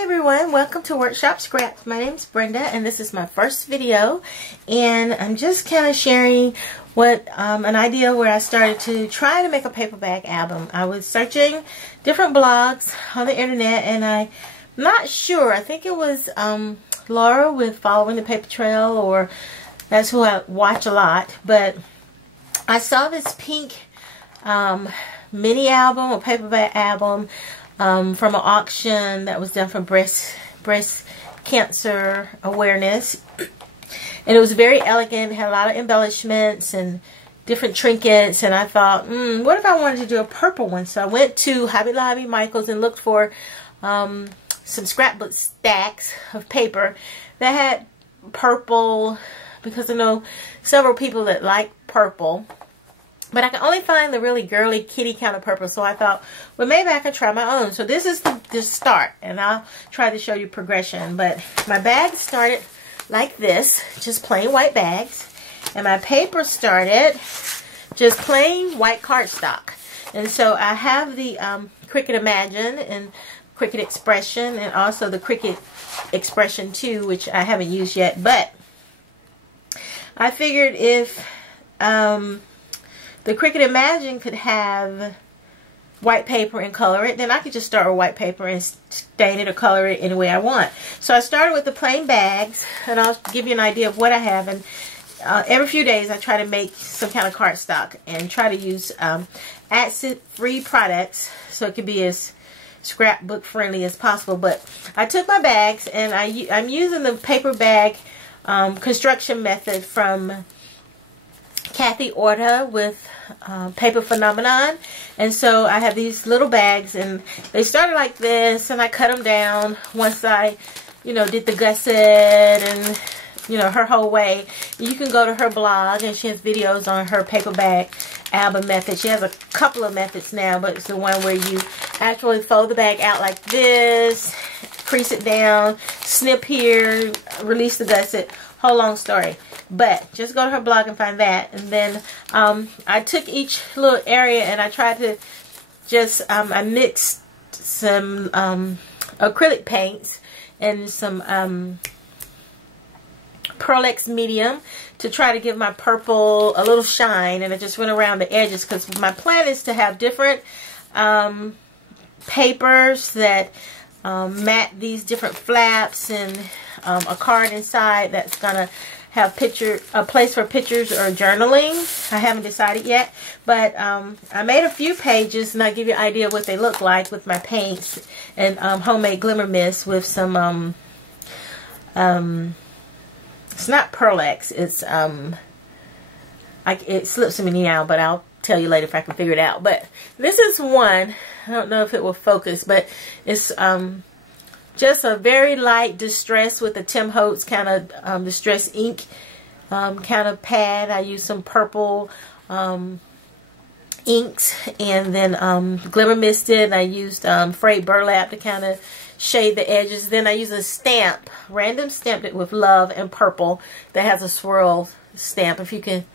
Hi everyone, welcome to Workshop Scraps. My name is Brenda and this is my first video, and I'm just kind of sharing what an idea where I started to try to make a paper bag album. I was searching different blogs on the internet and I'm not sure, I think it was Laura with Following the Paper Trail, or that's who I watch a lot, but I saw this pink mini album or paper bag album from an auction that was done for breast cancer awareness, and it was very elegant. It had a lot of embellishments and different trinkets, and I thought, what if I wanted to do a purple one? So I went to Hobby Lobby, Michael's, and looked for some scrapbook stacks of paper that had purple, because I know several people that like purple. But I can only find the really girly kitty kind of purple, so I thought, well, maybe I can try my own. So this is the start, and I'll try to show you progression. But my bag started like this, just plain white bags. And my paper started just plain white cardstock. And so I have the Cricut Imagine and Cricut Expression, and also the Cricut Expression 2, which I haven't used yet. But I figured if the Cricut Imagine could have white paper and color it, then I could just start with white paper and stain it or color it any way I want. So I started with the plain bags, and I'll give you an idea of what I have. And every few days I try to make some kind of cardstock and try to use acid-free products so it can be as scrapbook friendly as possible. But I took my bags, and I'm using the paper bag construction method from Kathy Orta with Paper Phenomenon. And so I have these little bags, and they started like this, and I cut them down once I, did the gusset and, her whole way. You can go to her blog, and she has videos on her paper bag album method. She has a couple of methods now, but it's the one where you actually fold the bag out like this, crease it down, snip here, release the gusset. Whole long story, but just go to her blog and find that. And then I took each little area and I tried to just I mixed some acrylic paints and some Pearl X medium to try to give my purple a little shine, and I just went around the edges because my plan is to have different papers that mat these different flaps, and a card inside that's gonna have a place for pictures or journaling. I haven't decided yet, but I made a few pages, and I'll give you an idea of what they look like with my paints and homemade glimmer mist with some it's not Pearl X, it's it slips me now, but I'll tell you later if I can figure it out. But this is one, I don't know if it will focus, but it's just a very light distress with a Tim Holtz kind of distress ink kind of pad. I use some purple inks, and then glimmer misted. I used frayed burlap to kind of shade the edges. Then I use a stamp, random stamped it with love and purple, that has a swirl stamp. If you can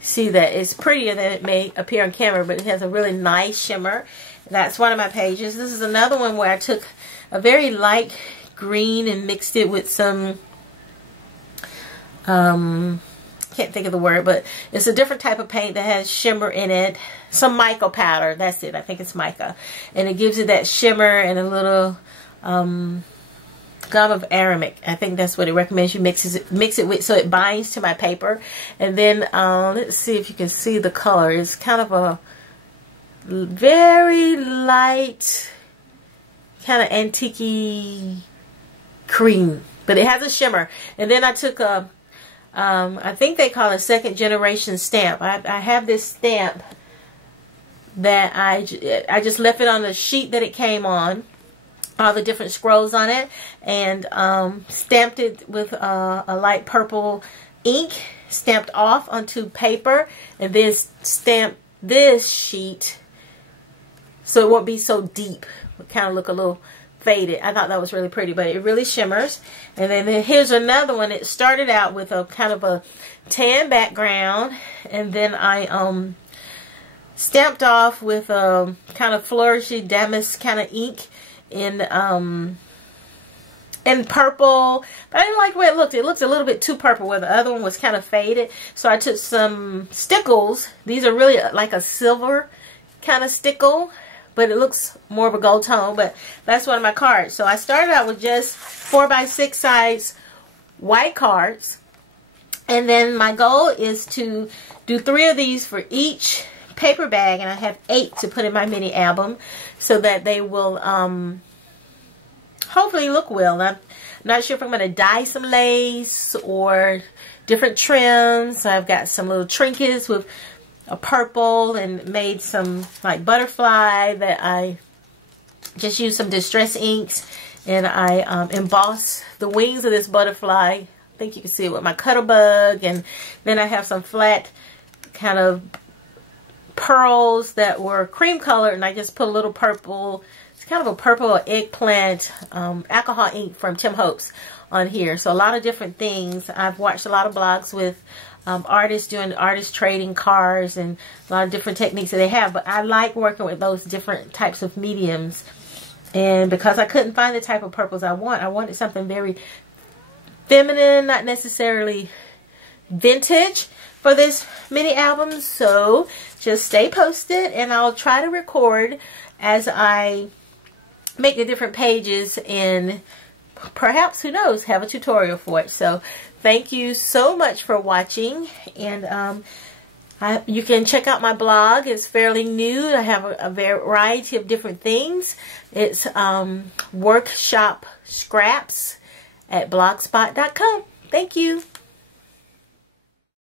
see that, it's prettier than it may appear on camera, but it has a really nice shimmer. That's one of my pages. This is another one where I took a very light green and mixed it with some can't think of the word, but it's a different type of paint that has shimmer in it. Some mica powder, that's it, I think it's mica, and it gives it that shimmer and a little gum of aramid. I think that's what it recommends you mix it with, so it binds to my paper. And then let's see if you can see the color. It's kind of a very light, kind of antique cream, but it has a shimmer. And then I took a I think they call it a second generation stamp. I have this stamp that I just left it on the sheet that it came on, all the different scrolls on it, and stamped it with a light purple ink, stamped off onto paper, and then stamped this sheet so it won't be so deep. It kind of look a little faded. I thought that was really pretty, but it really shimmers. And then here's another one. It started out with a kind of a tan background, and then I stamped off with a kind of flourishy damask kind of ink in in purple, but I didn't like the way it looked. It looked a little bit too purple where the other one was kind of faded. So I took some stickles. These are really like a silver kind of stickle, but it looks more of a gold tone, but that's one of my cards. So I started out with just 4x6 size white cards, and then my goal is to do 3 of these for each paper bag, and I have 8 to put in my mini album so that they will hopefully look well. I'm not sure if I'm going to dye some lace or different trims. I've got some little trinkets with a purple and made some like butterfly that I just used some distress inks, and I embossed the wings of this butterfly. I think you can see it with my Cuttlebug, and then I have some flat kind of pearls that were cream colored, and I just put a little purple, it's kind of a purple eggplant alcohol ink from Tim Holtz on here. So a lot of different things. I've watched a lot of blogs with artists doing artist trading cards and a lot of different techniques that they have, but I like working with those different types of mediums. And because I couldn't find the type of purples I wanted something very feminine, not necessarily vintage for this mini album. So just stay posted, and I'll try to record as I make the different pages, and perhaps, who knows, have a tutorial for it. So thank you so much for watching, and you can check out my blog. It's fairly new. I have a variety of different things. It's WorkShopScraps at blogspot.com. Thank you.